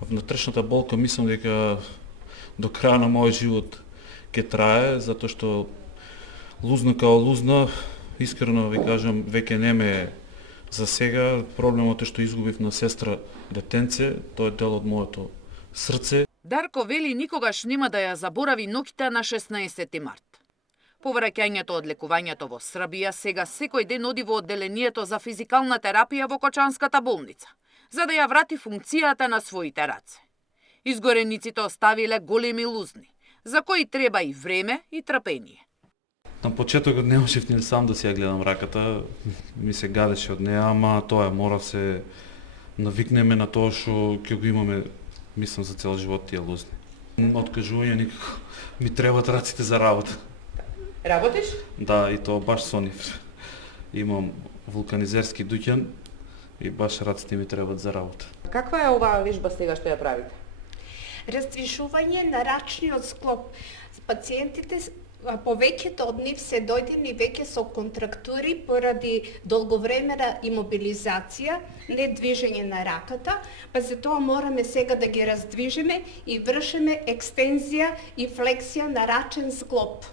внатрешната болка мислам дека до краја на мојот живот ќе трае, затоа што лузна као лузна, искрено ви кажам, веќе не ме за сега. Проблемот е што изгубив на сестра детенце, тоа е дел од моето срце. Дарко вели никогаш нема да ја заборави ноќта на 16 март. По враќањето од лекувањето во Србија, сега секој ден оди во одделението за физикална терапија во Кочанската болница, за да ја врати функцијата на своите раце. Изгорениците оставиле големи лузни, за кои треба и време и трпение. На почетокот не можев ни сам да си ја гледам раката, ми се гадеше од неа, ама тоа мора се навикнеме на тоа што ќе го имаме, мислам, за цел живот тие лузни. Откажување никако, ми требаат раците за работа. Работиш? Да, и тоа баш со нив. Имам вулканизерски дуќан и баш раците ми требаат за работа. Каква е оваа вежба сега што ја правите? Раздвижување на рачниот склоп. Пациентите, повеќето од нив се дојдени веќе со контрактури поради долговремена имобилизација, не движење на раката, па за тоа мораме сега да ги раздвижиме и вршиме екстензија и флексија на рачен склоп.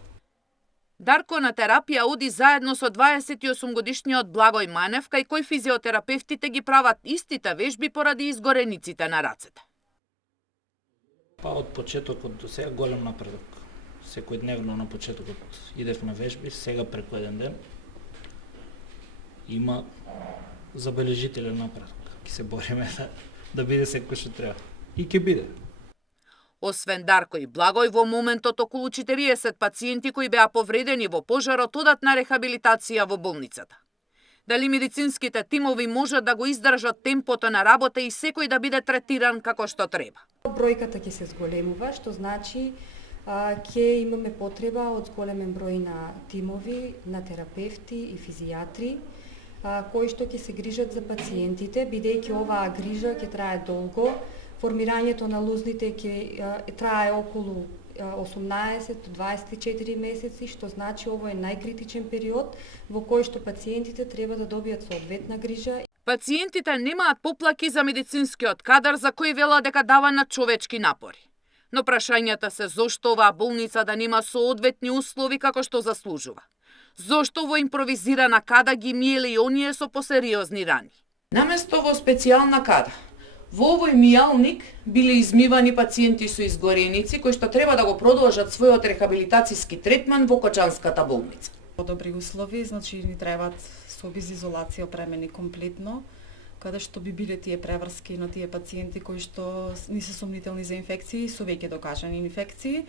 Дарко на терапија оди заедно со 28-годишниот Благој Манев, кај кој физиотерапевтите ги прават истите вежби поради изгорениците на рацете. Па од почетокот до сега голем напредок. Секојдневно на почетокот идевме вежби, сега преку еден ден има забележителен напредок. Ќе се бориме да биде секој што треба. И ќе биде. Освен Дарко и Благој, во моментот околу 40 пациенти кои беа повредени во пожарот одат на рехабилитација во болницата. Дали медицинските тимови можат да го издржат темпото на работа и секој да биде третиран како што треба? Бројката ќе се зголемува, што значи ќе имаме потреба од зголемен број на тимови, на терапевти и физијатри, кои што ќе се грижат за пациентите, бидејќи оваа грижа ќе трае долго. Формирањето на лузните ќе трае околу 18 до 24 месеци, што значи ово е најкритичен период во кој што пациентите треба да добијат соодветна грижа. Пациентите немаат поплаки за медицинскиот кадар за кој вела дека дава на човечки напори. Но прашањата се зошто оваа болница да нема соодветни услови како што заслужува. Зошто во импровизирана када ги миеле и оние со посериозни рани. Наместо во специјална када, во овој мијалник биле измивани пациенти со изгореници кои што треба да го продолжат својот рехабилитацијски третман во Кочанската болница. Добри услови, значи ни требаат соби за изолација опремени комплетно, каде што би биле тие преврски на тие пациенти кои што не се сомнителни за инфекции, со веќе докажани инфекции.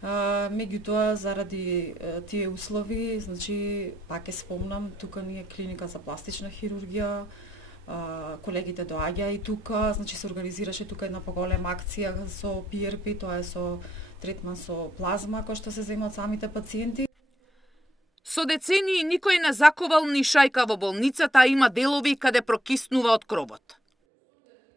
Меѓутоа, заради тие услови, значи, пак ќе спомнам, тука ни е клиника за пластична хирургија, колегите доаѓа и тука, значи се организираше тука една поголема акција со PRP, тоа е со третман со плазма, кој што се земат самите пациенти. Со децении никој не заковал ни шајка во болницата, а има делови каде прокиснува од кровот.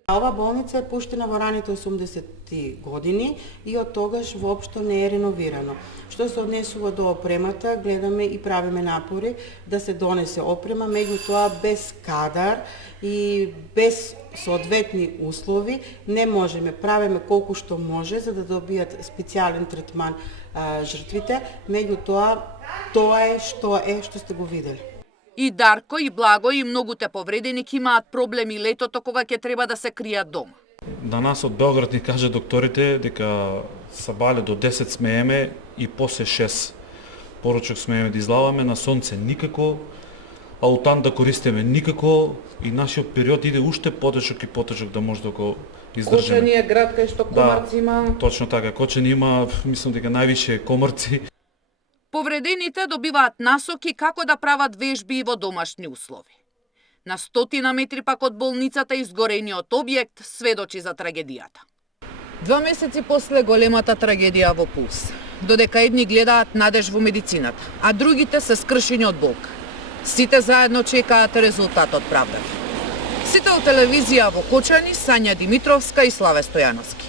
Ова болница е пуштена во раните 80-ти години и од тогаш воопшто не е реновирано. Што се однесува до опремата, гледаме и правиме напори да се донесе опрема, меѓутоа без кадар и без соодветни услови не можеме. Правиме колку што може за да добијат специјален третман жртвите, меѓутоа тоа е што сте го видели. И Дарко, и Благо, и многуте повредени ќе имаат проблеми летото кога ќе треба да се кријат дома. На нас од Белград ни кажа докторите дека сабале до 10 смееме и после 6 поручок смееме да излаваме, на сонце никако, аутан да користиме никако и нашиот период иде уште потешок и потешок да може да го издржиме. Кочани е град кај што комарци има. Точно така, Кочани има, мислам дека највише комарци. Повредените добиваат насоки како да прават вежби и во домашни услови. На 100 метри пак од болницата изгорениот објект сведочи за трагедијата. 2 месеци после големата трагедија во Пулс, додека едни гледаат надеж во медицината, а другите се скршени од болка. Сите заедно чекаат резултатот правдата. Сите од телевизија во Кочани, Сања Димитровска и Славе Стојановски.